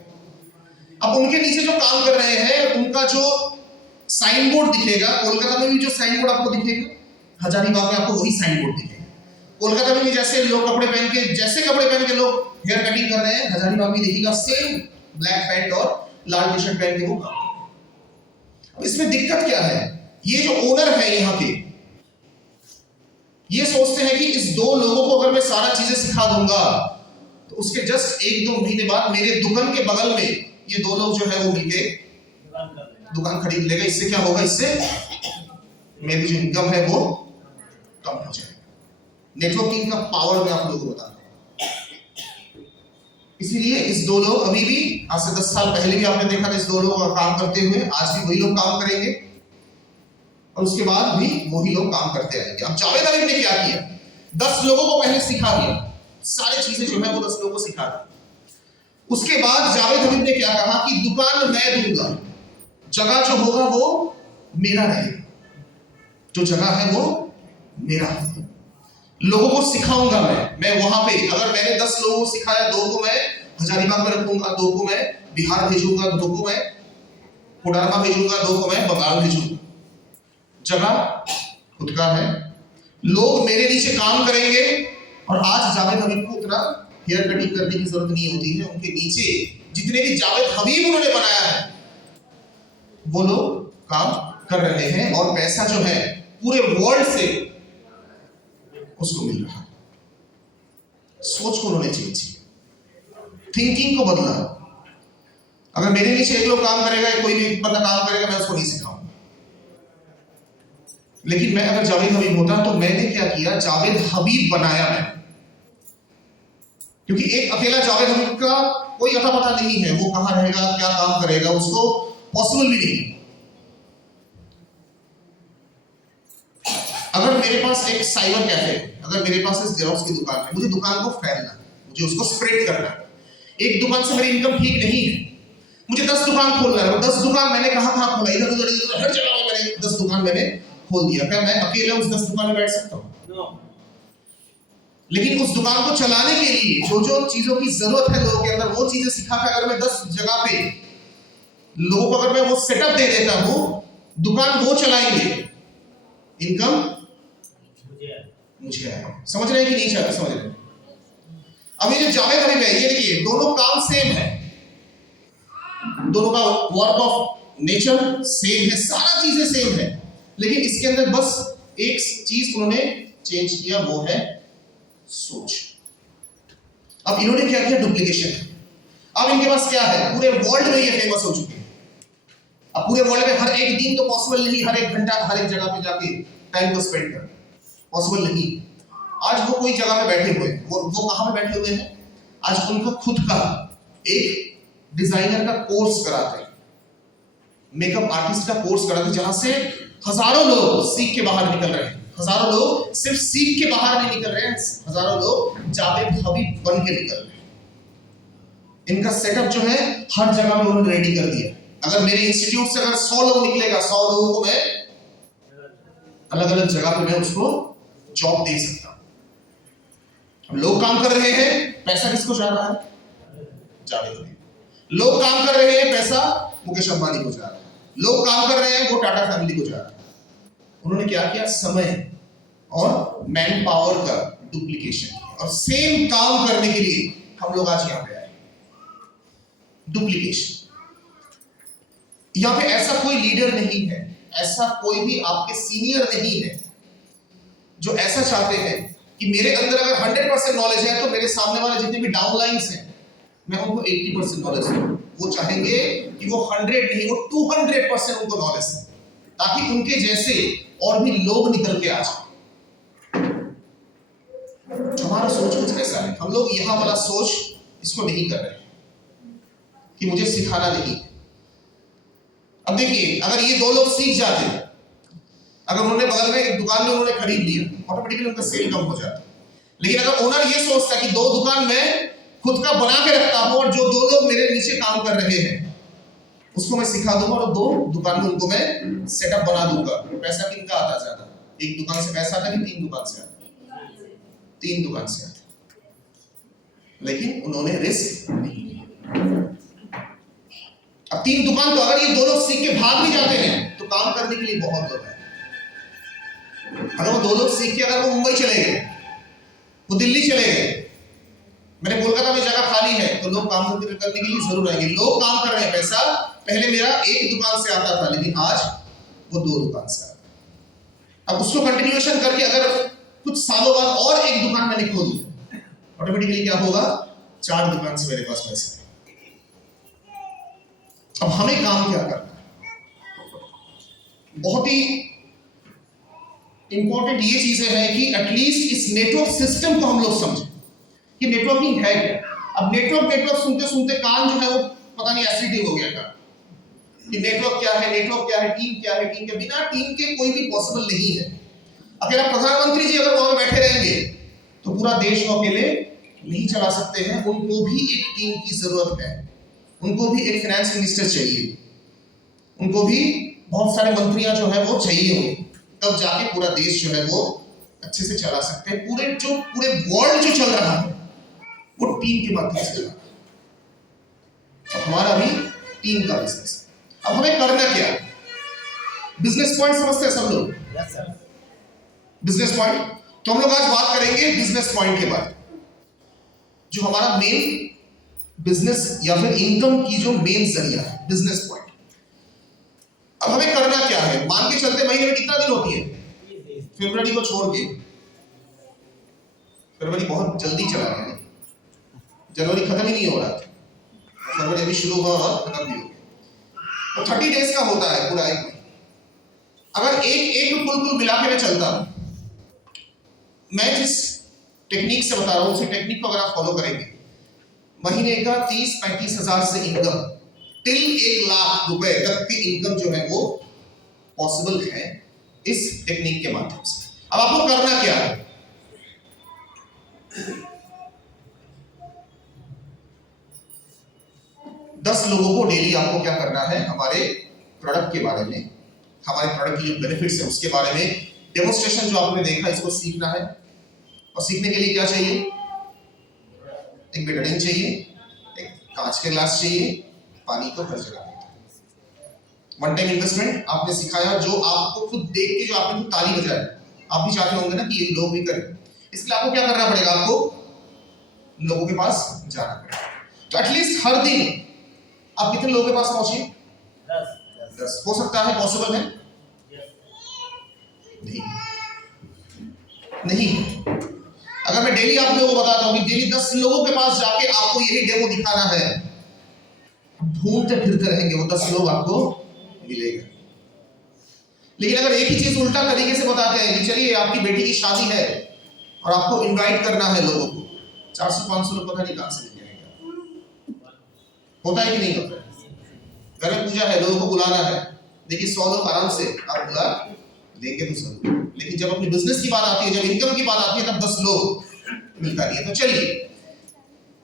अब उनके नीचे जो काम कर रहे हैं, उनका जो साइन बोर्ड दिखेगा, कोलकाता में भी जो साइन बोर्ड आपको दिखेगा, हजारीबाग में आपको वही साइन बोर्ड दिखेगा। कोलकाता में भी जैसे लोग कपड़े पहन के लोग हेयर कटिंग कर रहे हैं, हजारीबाग में देखिएगा सेम ब्लैक पैंट और लाल टी शर्ट पहन के वो काम। अब इसमें दिक्कत क्या है? ये जो ओनर है यहाँ के, ये सोचते हैं कि इस दो लोगों को अगर मैं सारा चीजें सिखा दूंगा, तो उसके जस्ट 1-2 महीने बाद मेरे दुकान के बगल में ये दो लोग जो है वो मिलके दुकान खरीद लेगा। इससे क्या होगा? इससे मेरी जो इनकम है वो कम हो जाएगा। नेटवर्किंग का पावर मैं आप लोगों को बताता हूं। इसीलिए इस दो लोग अभी भी, आज से 10 साल पहले भी आपने देखा था इस दो लोग काम करते हुए, आज भी वही लोग काम करेंगे और उसके बाद भी वही लोग काम करते रहेंगे। अब जावेद हबीब ने क्या किया? 10 लोगों को पहले सिखा दिया, सारी चीजें जो है वो 10 लोगों को सिखा दी। उसके बाद जावेद हबीब ने क्या कहा कि दुकान मैं दूंगा, जगह जो होगा वो मेरा रहेगा, जो जगह है वो मेरा होगा, लोगों को सिखाऊंगा मैं वहां पे। अगर मैंने 10 लोगों को सिखाया, 2 को मैं हजारीबाग में रखूंगा, 2 को मैं बिहार भेजूंगा, 2 को मैं कोडरमा भेजूंगा, 2 को मैं बंगाल भेजूंगा। जगह खुद का है, लोग मेरे नीचे काम करेंगे। और आज जावेद हबीब को उतना हेयर कटिंग करने की जरूरत नहीं होती है। उनके नीचे जितने भी जावेद हबीब उन्होंने बनाया है, वो लोग काम कर रहे हैं और पैसा जो है पूरे वर्ल्ड से उसको मिल रहा है। सोच को उन्होंने चेंज किया, थिंकिंग को बदला। अगर मेरे नीचे एक लोग काम करेगा, कोई भी बंदा काम करेगा, मैं उसको नहीं सिखाऊंगा। लेकिन मैं अगर जावेद हबीब होता तो मैंने क्या किया? जावेद हबीब बनाया मैं। क्योंकि एक अकेला जावेद हबीब का कोई अता पता नहीं है, वो कहां रहेगा, क्या काम करेगा, उसको पॉसिबल भी नहीं। अगर अगर मेरे पास एक साइबर कैफे, अगर मेरे पास इस जेरोक्स की दुकान है, मुझे दुकान को फैलना, मुझे उसको स्प्रेड करना। एक दुकान से मेरी इनकम ठीक नहीं है, मुझे 10 दुकान खोलना है। 10 दुकान मैंने कहाँ खोला, इधर उधर हर जगह मैंने 10 दुकान मैंने खोल दिया। क्या मैं अकेले उस 10 दुकान में बैठ सकता हूँ? लेकिन उस दुकान को चलाने के लिए जो जो चीजों की जरूरत है लोगों के अंदर, वो चीजें सिखाकर अगर मैं 10 जगह पे लोगों को अगर मैं वो सेटअप दे देता हूँ, दुकान वो चलाएंगे, इनकम मुझे आएगा। समझ रहे हैं कि नहीं समझ रहे? अब ये जो जावेद हबीब है, ये देखिए दोनों काम सेम है, दोनों का वर्क ऑफ नेचर सेम है, सारा चीजें सेम है, लेकिन इसके अंदर बस एक चीज उन्होंने चेंज किया, वो है सोच। अब इन्होंने क्या किया? डुप्लीकेशन। अब इनके पास क्या है? पूरे वर्ल्ड में ये फेमस हो चुके हैं। अब पूरे वर्ल्ड में हर एक दिन तो पॉसिबल नहीं, हर एक घंटा हर एक जगह पे जाके टाइम को स्पेंड करना पॉसिबल नहीं। आज वो कोई जगह पे बैठे हुए हैं, वो कहां पे बैठे हुए हैं? आज उनका खुद का एक डिजाइनर का कोर्स कराते हैं, मेकअप आर्टिस्ट का कोर्स कराते हैं, जहां से हजारों लोग सीख के बाहर निकल रहे हैं। हजारों लोग सिर्फ सीख के बाहर नहीं निकल रहे हैं, हजारों लोग जावेद हबीब बन के निकल रहे हैं। इनका सेटअप जो है हर जगह में उन्होंने रेडी कर दिया। अगर मेरे इंस्टीट्यूट से अगर 100 लोग निकलेगा, 100 लोगों को मैं अलग अलग जगह पे मैं उसको जॉब दे सकता हूं। लोग काम कर रहे हैं, पैसा किसको जा रहा है? जावेद हबीब। लोग काम कर रहे हैं, पैसा मुकेश अंबानी को जा रहा है। लोग काम कर रहे हैं, वो टाटा फैमिली को जा रहा है। उन्होंने क्या किया? समय और मैन पावर का डुप्लीकेशन किया, और सेम काम करने के लिए हम लोग आज यहां पे आए। डुप्लीकेशन। यहां पे ऐसा कोई लीडर नहीं है, ऐसा कोई भी आपके सीनियर नहीं है जो ऐसा चाहते हैं कि मेरे अंदर अगर 100% नॉलेज है तो मेरे सामने वाले जितने भी डाउनलाइंस हैं मैं उनको 80% नॉलेज दूं। वो चाहेंगे कि वो 100 नहीं, वो 200% उनको नॉलेज है, ताकि उनके जैसे और भी लोग निकल के आ जाए। हमारा सोच कुछ ऐसा है, हम लोग यहां वाला सोच इसको नहीं कर रहे कि मुझे सिखाना नहीं। अब देखिए, अगर ये 2 लोग सीख जाते, अगर उन्होंने बगल में एक दुकान में उन्होंने खरीद लिया, ऑटोमेटिकली उनका सेल कम हो जाता। लेकिन अगर ओनर ये सोचता कि 2 दुकान मैं खुद का बना के रखता हूं और जो 2 लोग मेरे नीचे काम कर रहे हैं उसको मैं सिखा दूंगा और 2 दुकान में उनको मैं सेटअप बना दूंगा, पैसा किनका आता ज्यादा? एक दुकान से पैसा आता कि 3 दुकान से आता? 3 दुकान से आता। लेकिन उन्होंने रिस्क नहीं लिया। अब 3 दुकान तो अगर ये 2 लोग सीख के भाग भी जाते हैं तो काम करने के लिए बहुत लोग हैं। अगर वो 2 लोग सीख के अगर वो मुंबई चले गए, वो दिल्ली चले गए, मैंने कोलकाता में जगह खाली है तो लोग काम करने के लिए जरूर आएंगे। लोग काम कर रहे हैं, पैसा पहले मेरा एक दुकान से आता था, लेकिन आज वो 2 दुकान से आता है। अब उसको कंटिन्यूएशन करके अगर कुछ सालों बाद और एक दुकान मैंने खोल दी, ऑटोमेटिकली क्या होगा? 4 दुकान से मेरे पास पैसे। अब हमें काम क्या करना है? बहुत ही इंपॉर्टेंट ये चीजें हैं कि एटलीस्ट इस नेटवर्क सिस्टम को हम लोग समझें कि नेटवर्किंग है क्या। अब नेटवर्क सुनते सुनते कान जो है वो पता नहीं एसिडिटी हो गया था कि नेटवर्क क्या है, नेटवर्क क्या है, टीम क्या है, टीम के बिना टीम के कोई भी पॉसिबल नहीं है। अकेला प्रधानमंत्री जी अगर वहां बैठे रहेंगे तो पूरा देश वो अकेले नहीं चला सकते हैं, उनको भी एक टीम की जरूरत है, उनको भी एक फाइनेंस मिनिस्टर चाहिए, उनको भी बहुत सारे मंत्रियां जो है वो चाहिए होंगे, तब जाके पूरा देश जो है वो अच्छे से चला सकते हैं। पूरे वर्ल्ड जो चल रहा है वो टीम के माध्यम से चल रहा है। तो हमारा भी टीम का बिजनेस। अब हमें करना क्या? बिजनेस पॉइंट समझते हैं सब लोग? Yes sir. बिजनेस पॉइंट, तो हम लोग आज बात करेंगे बिजनेस पॉइंट के बारे में, जो हमारा मेन बिजनेस या फिर इनकम की जो मेन जरिया है, बिजनेस पॉइंट। अब हमें करना क्या है? मान के चलते महीने में कितना दिन होती है? फरवरी को छोड़ के। फरवरी बहुत जल्दी चला गया, जनवरी खत्म ही नहीं हो रहा था, फरवरी अभी शुरू हुआ और खत्म भी हो गया। तो 30 डेज का होता है पूरा एक। अगर एक कुल मिला के मैं चलता हूं, मैं जिस टेक्निक से बता रहा हूं उसी टेक्निक को अगर आप फॉलो करेंगे, महीने का 30-35 हजार से इनकम टिल 1 लाख रुपए तक की इनकम जो है वो पॉसिबल है इस टेक्निक के माध्यम से। अब आपको करना क्या है? 10 लोगों को डेली आपको क्या करना है, हमारे प्रोडक्ट के बारे में, हमारे प्रोडक्ट की जो बेनिफिट्स है उसके बारे में डेमोन्स्ट्रेशन जो आपने देखा इसको सीखना है। और सीखने के लिए क्या चाहिए? एक बेटाडीन चाहिए, एक कांच के ग्लास चाहिए, पानी तो हर जगह मिलता है। वन टाइम इन्वेस्टमेंट आपने सिखाया, जो आपको खुद देख के जो आपने खुद ताली बजाए, आप भी चाहते होंगे ना कि ये लोग भी करें, इसलिए आपको क्या करना पड़ेगा? आपको लोगों के पास जाना पड़ेगा। तो एटलीस्ट हर दिन आप कितने लोगों के पास पहुंचे? 10। हो सकता है, पॉसिबल है? नहीं। अगर मैं डेली आप लोगों को बताता हूं कि डेली 10 लोगों के पास जाके आपको यही डेमो दिखाना है, ढूंढते फिरते रहेंगे, वो 10 लोग आपको मिलेंगे। लेकिन अगर एक ही चीज उल्टा तरीके से बताते हैं कि चलिए आपकी बेटी की शादी है और आपको इनवाइट करना है लोगों को, 400-500 लोग पता नहीं कहां से मिल जाएंगे। होता है कि नहीं होता है? घर में पूजा है, लोगों को बुलाना है, देखिए 100 लोग आराम से आप बुला लेंगे तो सब। लेकिन जब अपनी बिजनेस की बात आती है, जब इनकम की बात आती है, तब 10 लोग मिलता नहीं है। तो चलिए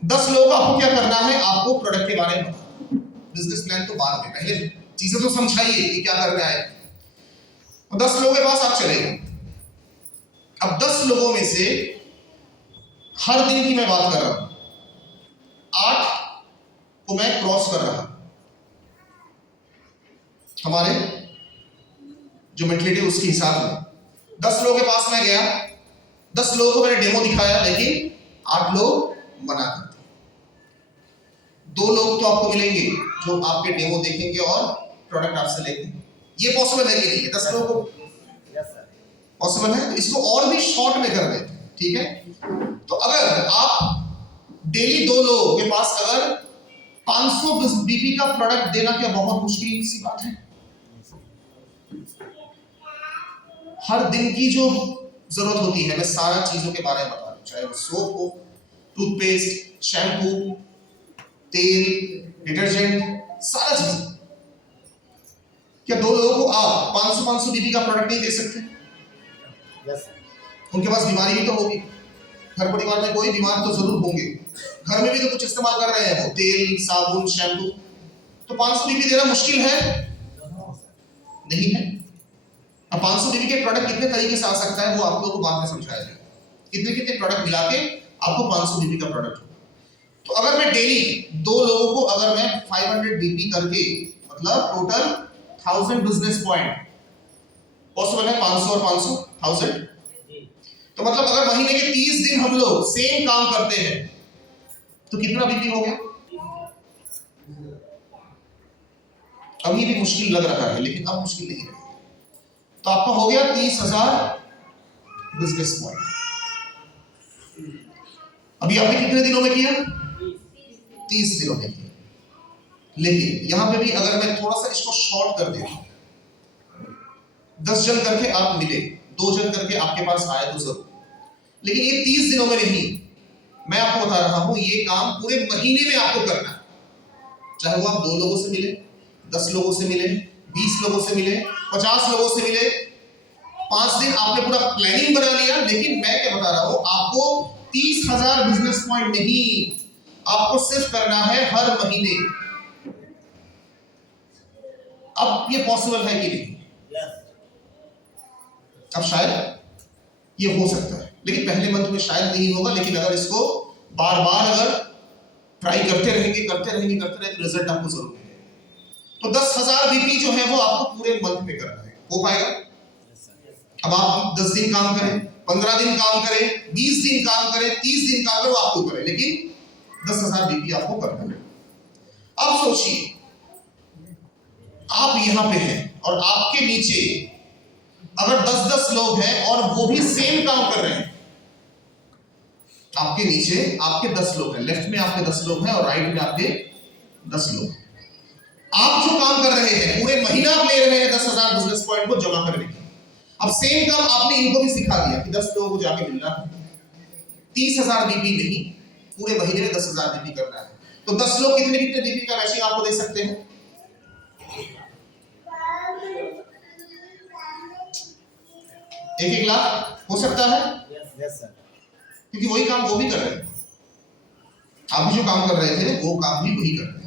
10 लोगों को आपको क्या करना है? आपको प्रोडक्ट के बारे में बताना। बिजनेस प्लान तो बाद में, पहले चीजें तो समझाइए कि क्या करना है। 10 लोगों के पास आप चले गए। अब 10 लोगों में से हर दिन की मैं बात कर रहा हूं, 8 को मैं क्रॉस कर रहा हूं। हमारे जो मेंटलिटी उसके हिसाब में 10 लोगों के पास मैं गया, 10 लोगों को मैंने डेमो दिखाया, लेकिन 8 लोग मना करते। 2 लोग तो आपको मिलेंगे जो आपके डेमो देखेंगे और प्रोडक्ट आपसे लेंगे। ये पॉसिबल है कि नहीं? 10 लोगों को पॉसिबल है। तो इसको और भी शॉर्ट में कर देते हैं, ठीक है? तो अगर आप डेली 2 लोगों के पास अगर 500 बीपी का प्रोडक्ट देना, क्या बहुत मुश्किल सी बात है? हर दिन की जो जरूरत होती है, मैं सारा चीजों के बारे में बता रहा हूं, चाहे वो सोप हो, टूथपेस्ट, शैम्पू, तेल, डिटर्जेंट, सारा चीज। क्या 2 लोगों को आप 500 बीपी का प्रोडक्ट नहीं दे सकते? उनके पास बीमारी भी तो होगी, घर परिवार में कोई बीमार तो जरूर होंगे, घर में भी तो कुछ इस्तेमाल कर रहे हैं, वो तेल, साबुन, शैम्पू। तो 500 बीपी देना मुश्किल है? नहीं है। अब 500 बीबी के प्रोडक्ट कितने तरीके से आ सकता है, वो आप लोगों को बाद में समझाया जाएगा। कितने कितने प्रोडक्ट मिला के आपको 500 बीबी का प्रोडक्ट हो। तो अगर मैं डेली 2 लोगों को अगर मैं 500 बीबी करके, मतलब टोटल 1000 बिजनेस पॉइंट, पॉसिबल है? 500 और 500 1000। तो मतलब अगर महीने के 30 दिन हम लोग सेम काम करते हैं तो कितना बीबी हो गया? अभी भी मुश्किल लग रहा है, लेकिन अब मुश्किल नहीं है। तो आपका हो गया 30,000 बिजनेस पॉइंट। अभी आपने कितने दिनों में किया? 30 दिनों में किया। लेकिन यहां पे भी अगर मैं थोड़ा सा इसको शॉर्ट कर देता हूं, 10 जन करके आप मिले, 2 जन करके आपके पास आए तो जरूर, लेकिन ये 30 दिनों में नहीं। मैं आपको बता रहा हूं, ये काम पूरे महीने में आपको करना है। चाहे वो आप 2 लोगों से मिले, 10 लोगों से मिले, 20 लोगों से मिले, 50 लोगों से मिले, 5 दिन आपने पूरा प्लानिंग बना लिया। लेकिन मैं क्या बता रहा हूं आपको, 30,000 बिजनेस पॉइंट नहीं, आपको सिर्फ करना है हर महीने। अब ये पॉसिबल है कि नहीं? अब शायद ये हो सकता है, लेकिन पहले मंथ में शायद नहीं होगा। लेकिन अगर इसको बार बार अगर ट्राई करते रहेंगे तो रिजल्ट आपको जरूर मिलेगा। तो 10,000 बीपी जो है वो आपको पूरे मंथ में करना है। हो पाएगा? अब आप 10 दिन काम करें, 15 दिन काम करें, 20 दिन काम करें, 30 दिन काम करें, वो आपको करें, लेकिन 10,000 बीपी आपको करना है। अब सोचिए, आप यहां पे हैं और आपके नीचे अगर 10-10 लोग हैं और वो भी सेम काम कर रहे हैं। आपके नीचे आपके 10 लोग हैं, लेफ्ट में आपके 10 लोग हैं और राइट में आपके 10 लोग। आप जो काम कर रहे हैं पूरे महीना आप ले रहे हैं 10,000 बिजनेस पॉइंट को जमा करने के। अब सेम काम आपने इनको भी सिखा दिया कि 10 लोगों को जाके मिलना है, 30,000 बीपी नहीं, पूरे महीने में 10,000 बीपी करना है। तो 10 लोग कितने कितने बीपी का मैचिंग आपको दे सकते हैं? एक लाख हो सकता है, यस सर। क्योंकि वही काम वो भी कर रहे हैं। आप भी जो काम कर रहे थे वो काम भी वही कर रहे हैं।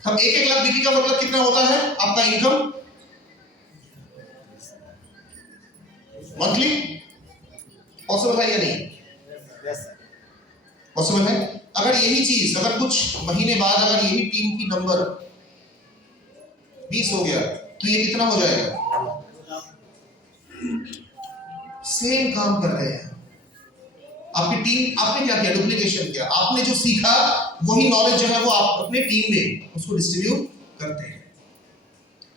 हम 1-1 लाख बीबी का मतलब कितना होता है आपका इनकम मंथली? पॉसिबल है या नहीं? Yes sir. पॉसिबल है। अगर यही चीज अगर कुछ महीने बाद अगर यही टीम की नंबर 20 हो गया तो ये कितना हो जाएगा? सेम काम कर रहे हैं आपकी टीम। आपने क्या किया? डुप्लीकेशन किया। आपने जो सीखा वही नॉलेज जो है वो आप अपने टीम में उसको डिस्ट्रीब्यूट करते हैं।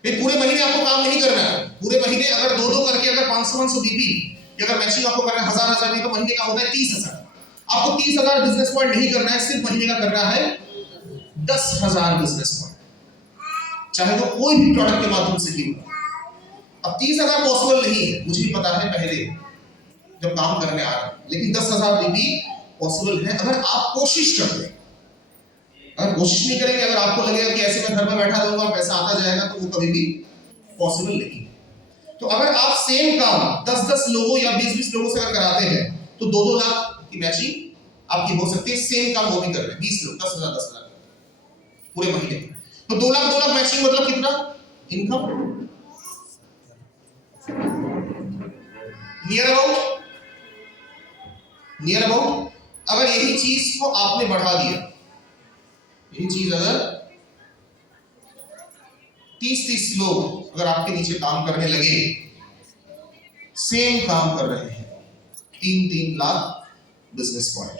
फिर पूरे महीने आपको काम नहीं करना है। पूरे महीने अगर 2-2 करके अगर 500-500 बीबी की अगर मैचिंग आपको करना है 1000 नहीं तो महीने का होता है 30,000। आपको 30,000 बिजनेस पॉइंट नहीं करना है, सिर्फ महीने का करना है 10,000 बिजनेस पॉइंट, चाहे वो कोई भी प्रोडक्ट के माध्यम से क्यों ना। अब 30,000 पॉसिबल नहीं है, मुझे भी पता है पहले जब काम करने आ रहे हैं, लेकिन 10,000 बीबी पॉसिबल है अगर आप कोशिश करते हैं। अगर कोशिश नहीं करेंगे, अगर आपको लगेगा कि ऐसे मैं घर में बैठा रहूंगा पैसा आता जाएगा, तो वो कभी भी पॉसिबल नहीं। तो अगर आप सेम काम 10-10 लोगों या 20-20 लोगों से अगर कराते हैं तो 2-2 लाख की मैचिंग आपकी हो सकती है। सेम काम वो भी कर रहे हैं 20 लोग 10,000 पूरे महीने। तो 2 लाख मैचिंग मतलब कितना इनकम? नियर अबाउट अगर यही चीज को आपने बढ़ा दिया, यही चीज अगर 30-30 लोग अगर आपके नीचे काम करने लगे, सेम काम कर रहे हैं, 3-3 लाख बिजनेस पॉइंट,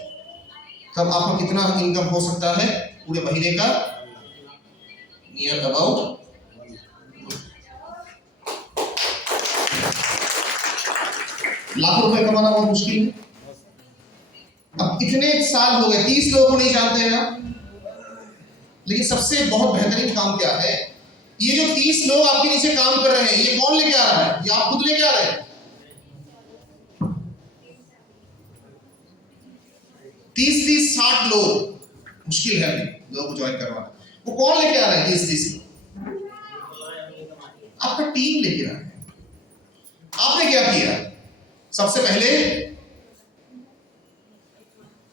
तब आपको कितना इनकम हो सकता है पूरे महीने का? नियर अबाउट लाख रुपए कमाना बहुत मुश्किल है। अब इतने साल हो गए, 30 लोगों को नहीं जानते हैं आप, लेकिन सबसे बहुत बेहतरीन काम क्या है? ये जो 30 लोग आपके नीचे काम कर रहे हैं, ये कौन लेके आ रहा है? ये आप खुद लेके आ रहे हैं। 30-30 60 लोग मुश्किल है लोगों को ज्वाइन करवाना। वो कौन लेके आ रहा है? 30-30 लोग आपका टीम लेके आ रहा है। आपने क्या किया? सबसे पहले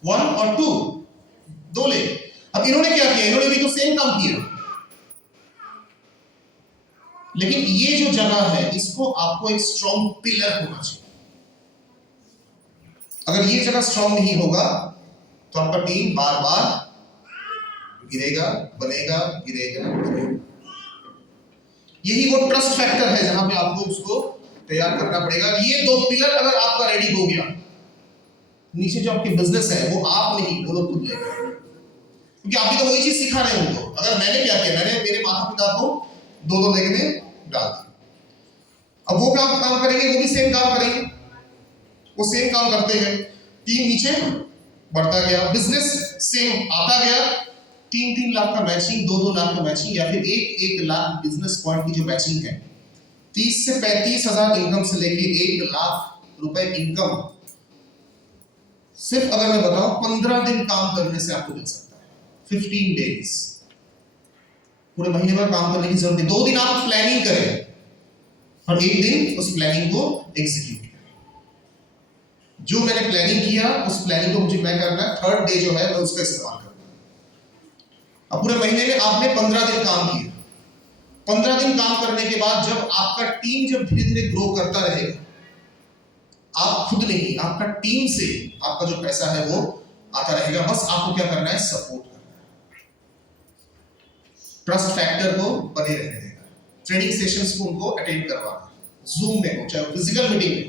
1 और 2 ले। अब इन्होंने क्या किया? इन्होंने भी तो सेम काम किया, लेकिन ये जो जगह है इसको आपको एक स्ट्रॉन्ग पिलर होना चाहिए। अगर ये जगह स्ट्रॉन्ग नहीं होगा तो आपका टीम बार बार गिरेगा, बनेगा, गिरेगा, बनेगा। यही वो ट्रस्ट फैक्टर है जहां पे आपको उसको तैयार करना पड़ेगा। ये 2 पिलर अगर आपका रेडी हो गया, नीचे जो आपके बिजनेस है वो आप नहीं, वो लोग खुद लेंगे, क्योंकि आप भी तो वही चीज सिखा रहे हो। उनको अगर मैंने क्या किया, मैंने मेरे माता पिता को 2-2 लेके डाल दिया। अब वो काम करेंगे, वो भी सेम काम करेंगे, वो सेम काम करते हैं, टीम नीचे बढ़ता गया, बिजनेस सेम आता गया। 3-3 लाख का मैचिंग, 2-2 लाख का मैचिंग, या फिर 1-1 लाख बिजनेस पॉइंट की जो मैचिंग है, 30 से 35,000 इनकम से लेके 1 लाख रुपए इनकम सिर्फ अगर मैं बताऊं 15 दिन काम करने से आपको मिल सकता है। 15 डेज, पूरे महीने भर काम करने की जरूरत नहीं। 2 दिन आप प्लानिंग करें और 1 दिन उस प्लानिंग को एग्जीक्यूट करें। जो मैंने प्लानिंग किया उस प्लानिंग को मुझे मैं करना है, 3rd डे जो है मैं उसका इस्तेमाल करना। अब पूरे महीने में आपने 15 दिन काम किया। 15 दिन काम करने के बाद जब आपका टीम जब धीरे धीरे ग्रो करता रहेगा, आप खुद नहीं, आपका टीम से आपका जो पैसा है वो आता रहेगा। बस आपको क्या करना है? सपोर्ट करना है, ट्रस्ट फैक्टर को बने रहने देना, ट्रेनिंग सेशंस को उनको अटेंड करवाना, जूम में हो चाहे फिजिकल मीटिंग में।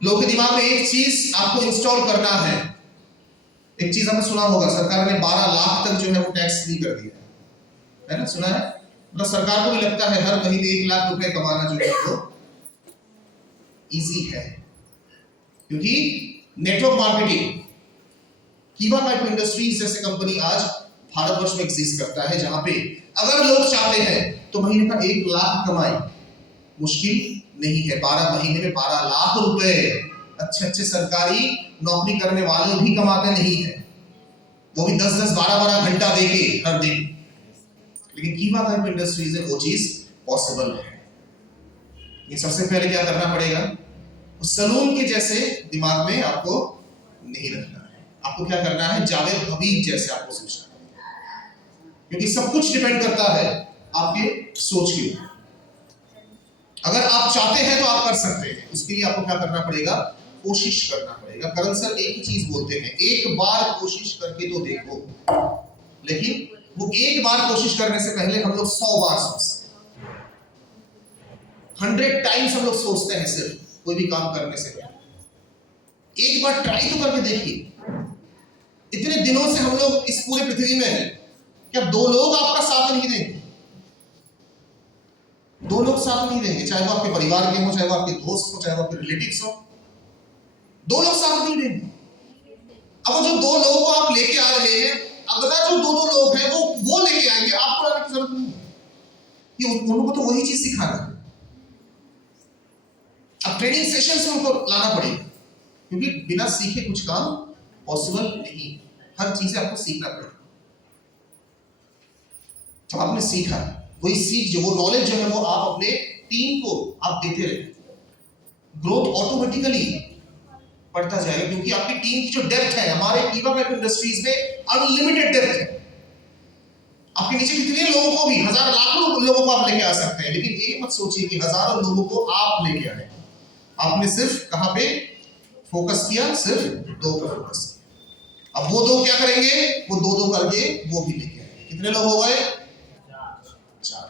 लोगों के दिमाग में एक चीज आपको इंस्टॉल करना है। एक चीज आपने सुना होगा, सरकार ने 12 लाख तक जो है वो टैक्स फ्री कर दिया है ना, सुना है? मतलब सरकार को भी लगता है हर महीने 1 लाख रुपए कमाना जो है वो इजी है, क्योंकि नेटवर्क मार्केटिंग, कीवा पाइप इंडस्ट्रीज जैसे कंपनी आज भारतवर्ष में एग्जिस्ट करता है, जहां पे अगर लोग चाहते हैं तो महीने का 1 लाख कमाई मुश्किल नहीं है। 12 महीने में 12 लाख रुपए अच्छे सरकारी नौकरी करने वाले भी कमाते नहीं है, वो भी 10-10 12-12 घंटा देके हर दिन। लेकिन कीवा पाइप इंडस्ट्रीज में वो चीज पॉसिबल है। ये सबसे पहले क्या करना पड़ेगा? सलून के जैसे दिमाग में आपको नहीं रखना है। आपको क्या करना है, जावेद हबीब जैसे आपको सोचना है, क्योंकि सब कुछ डिपेंड करता है आपके सोच के ऊपर। अगर आप चाहते हैं तो आप कर सकते हैं, उसके लिए आपको क्या करना पड़ेगा, कोशिश करना पड़ेगा। करण सर एक ही चीज बोलते हैं, एक बार कोशिश करके तो देखो। लेकिन वो एक बार कोशिश करने से पहले हम लोग 100 बार सोचते हैं, 100 टाइम्स हम लोग सोचते हैं सिर्फ कोई भी काम करने से पहले। एक बार ट्राई तो करके देखिए। इतने दिनों से हम लोग इस पूरे पृथ्वी में हैं, क्या 2 लोग आपका साथ नहीं देंगे? 2 लोग साथ नहीं देंगे, चाहे वो आपके परिवार के हो, चाहे वो आपके दोस्त हो, चाहे वो आपके रिलेटिव्स हो, 2 लोग साथ नहीं देंगे। अब वो जो 2 लोगों को आप लेके आ रहे हैं, अगला जो 2 लोग हैं वो लेके आएंगे, आपको लाने की जरूरत नहीं है। ये उनको तो वही चीज सिखाना है। अब ट्रेनिंग सेशन से उनको लाना पड़ेगा, क्योंकि बिना सीखे कुछ काम पॉसिबल नहीं। हर चीज आपको सीखना पड़ेगा। तो आपने सीखा, वही सीख जो वो नॉलेज जो है वो आप अपने टीम को आप देते रहे, ग्रोथ ऑटोमेटिकली बढ़ता जाएगा। क्योंकि आपकी टीम की जो डेप्थ है, हमारे ईवा वेब इंडस्ट्रीज में अनलिमिटेड डेप्थ है। आपके नीचे कितने लोगों को भी, हजार लाखों लोगों को आप लेके आ सकते हैं, लेकिन ये मत सोचिए कि हजारों लोगों को आप लेके आए। आपने सिर्फ कहां पे फोकस किया, सिर्फ 2 पर फोकस किया। अब वो 2 क्या करेंगे, वो 2 करके वो भी लेके आएंगे। कितने लोग हो गए, 4।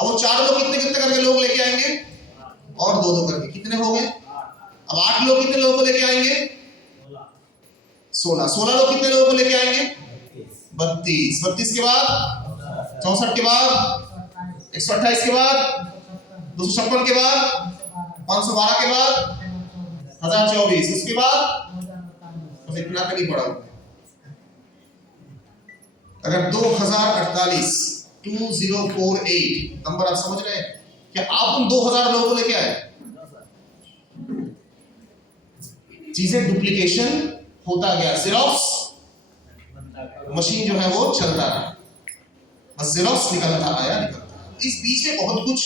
अब वो 4 लोग कितने कितने करके लोग लेके आएंगे, और 2 करके कितने हो गए। अब 8 लोग कितने लोगों को लेके आएंगे, 16 लोग कितने लोगों को लेके आएंगे, 32 के बाद 64 के बाद 128 के बाद 256 के बाद 512 के बाद 1024, उसके बाद बस इतना कहीं पड़ा हुआ है। अगर 2048 2048 नंबर आप समझ रहे हैं, क्या आप उन 2000 लोगों को लेके आए? चीजें डुप्लीकेशन होता गया, जेरोक्स मशीन जो है वो चलता रहा, बस जेरोक्स निकलता आया। इस बीच में बहुत कुछ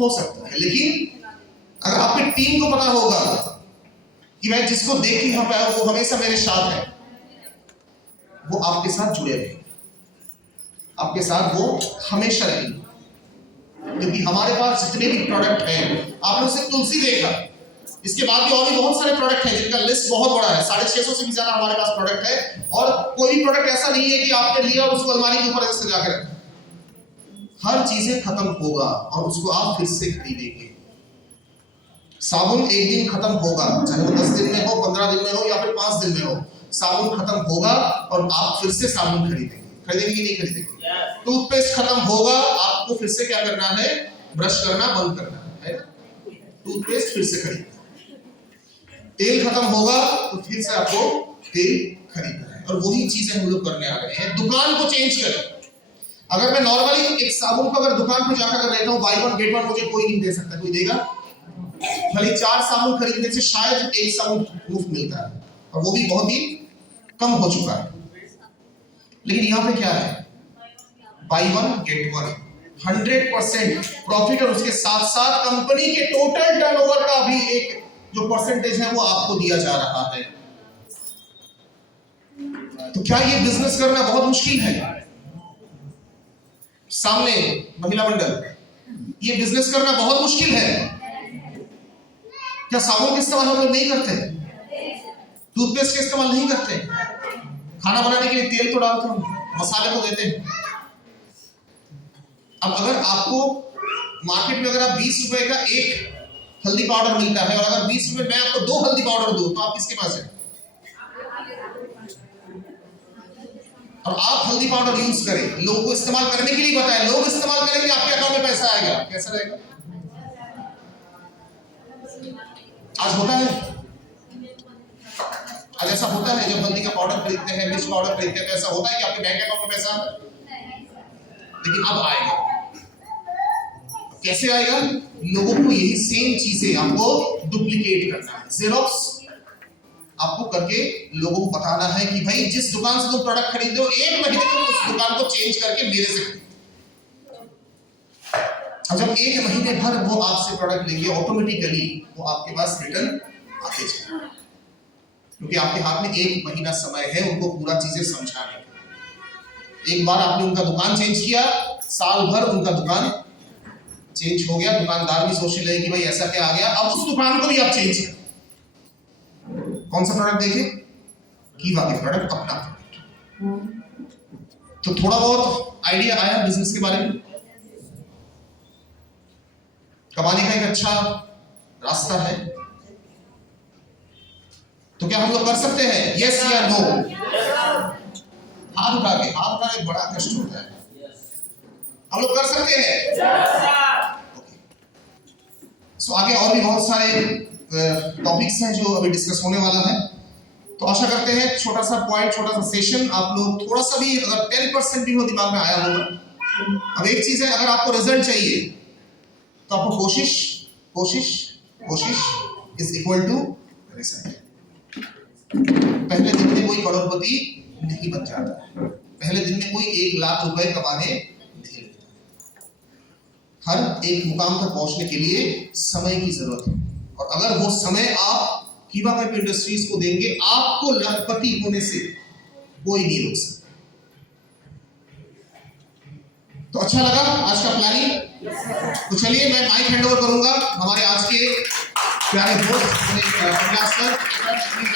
हो सकता है, लेकिन अगर आपकी टीम को पता होगा कि मैं जिसको देख के यहाँ पे आया वो हमेशा मेरे साथ है, वो आपके साथ जुड़े रहेंगे, आपके साथ वो हमेशा रहेंगे। क्योंकि हमारे पास जितने भी प्रोडक्ट हैं, आपने उसे तुलसी देखा, इसके बाद भी और भी बहुत सारे प्रोडक्ट हैं जिनका लिस्ट बहुत बड़ा है। 650 से भी ज्यादा हमारे पास प्रोडक्ट है, और कोई भी प्रोडक्ट ऐसा नहीं है कि आपने लिया और उसको अलमारी के ऊपर सजा के रखा। हर चीजें खत्म होगा और उसको आप फिर से खरीदेंगे। साबुन एक दिन खत्म होगा, चाहे वो 10 दिन में हो, 15 दिन में हो, या फिर 5 दिन में हो, साबुन खत्म होगा और आप फिर से साबुन खरीदेंगे। खरीदेंगे कि नहीं खरीदेंगे? टूथपेस्ट खत्म होगा, आपको फिर से क्या करना है, ब्रश करना बंद करना है ना, टूथपेस्ट फिर से खरीदना। तेल खत्म होगा तो फिर से आपको तेल खरीदना है। और वही चीजें हम लोग करने आ रहे हैं। दुकान को चेंज करें। अगर मैं नॉर्मली एक साबुन को अगर दुकान पे जाकर लेता हूँ, बाय वन गेट वन मुझे कोई नहीं दे सकता, कोई देगा? खाली 4 साबुन खरीदने से शायद 1 साबुन मुफ्त मिलता है, और वो भी बहुत ही कम हो चुका है। लेकिन यहाँ पे क्या है, by one get one, 100% profit, और उसके साथ साथ कंपनी के टोटल टर्नओवर का भी एक जो परसेंटेज है वो आपको दिया जा रहा है। तो क्या ये बिजनेस करना बहुत मुश्किल है? सामने महिला मंडल, ये बिजनेस करना बहुत मुश्किल है। क्या साबुन का इस्तेमाल हम लोग नहीं करते? टूथपेस्ट का इस्तेमाल नहीं करते? खाना बनाने के लिए तेल तो डालते हैं, मसाले तो देते हैं। अब अगर आपको मार्केट में अगर आप 20 रुपए का एक हल्दी पाउडर मिलता है, और अगर 20 रुपए मैं आपको 2 हल्दी पाउडर दूं, तो आप किसके पास है? और आप हल्दी पाउडर यूज करें, लोगों को इस्तेमाल करने के लिए बताएं, लोग इस्तेमाल करेंगे, आपके अकाउंट में पैसा आएगा। कैसा रहेगा? आज होता है, आज ऐसा होता है, जब हल्दी का पाउडर खरीदते हैं, मिर्च पाउडर खरीदते हैं, तो ऐसा होता है कि आपके बैंक अकाउंट में पैसा आता है। लेकिन अब आएगा। कैसे आएगा? लोगों को यही सेम चीजें आपको डुप्लीकेट करना है, जेरोक्स आपको करके लोगों को बताना है कि भाई जिस दुकान से तुम प्रोडक्ट खरीदते हो, 1 महीने तुम उस दुकान को चेंज करके मेरे से खरीदो। अब जब 1 महीने भर वो आपसे प्रोडक्ट लेंगे, ऑटोमेटिकली वो आपके पास रिटर्न आते जाएं, क्योंकि आपके हाथ में 1 महीना समय है उनको पूरा चीजें समझाने का। एक बार आपने उनका दुकान चेंज किया, साल भर उनका दुकान चेंज हो गया, दुकानदार भी सोचने लगे कि भाई ऐसा क्या आ गया, अब उस दुकान को भी आप चेंज करें। कौन सा प्रोडक्ट देखें? कीवा के प्रोडक्ट, अपना प्रोडक्ट। तो थोड़ा बहुत आइडिया आया बिजनेस के बारे में, कमाने का एक अच्छा रास्ता है। तो क्या हम लोग कर सकते हैं? यस या नो? हाथ उठा के बड़ा कष्ट होता है। हम लोग कर सकते हैं? ओके। सो आगे और भी बहुत सारे टॉपिक्स हैं जो अभी डिस्कस होने वाला है। तो आशा करते हैं छोटा सा पॉइंट, छोटा सा सेशन आप लोग थोड़ा सा भी, अगर 10% भी हो दिमाग में आया होगा। अब एक चीज है, अगर आपको रिजल्ट चाहिए तो आपको कोशिश इज इक्वल टू रिजल्ट। पहले दिन में कोई करोड़पति नहीं बन जाता है, पहले दिन में कोई 1 लाख रुपए कमाने नहीं लगता। हर एक मुकाम तक पहुंचने के लिए समय की जरूरत है, और अगर वो समय आप कीवा पाइप इंडस्ट्रीज को देंगे, आपको लखपति होने से कोई नहीं रोक सकता। तो अच्छा लगा आज का प्लानिंग? तो चलिए मैं माइक हैंड ओवर करूंगा हमारे आज के प्यारे दोस्त सर।